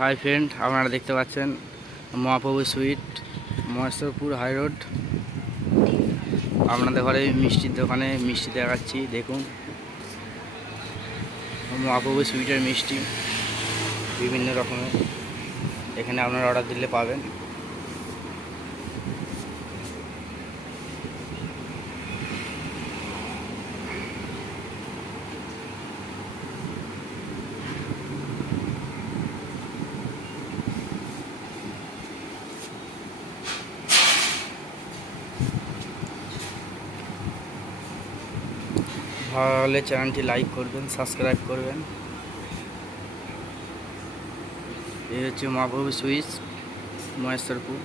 Hi friend, আপনারা দেখতে পাচ্ছেন Mahaprabhu sweet, Maheshwarpur high road. আপনাদের ঘরে মিষ্টির দোকানে মিষ্টি দেখাচ্ছি। দেখুন, মহাপ্রভু সুইটের মিষ্টি বিভিন্ন রকমের। এখানে আপনারা অর্ডার দিলে পাবেন। ভালো লাগলে চ্যানেলটি লাইক করবেন, সাবস্ক্রাইব করবেন। এই হচ্ছে মহাপ্রভু সুইটস, মহেশ্বরপুর।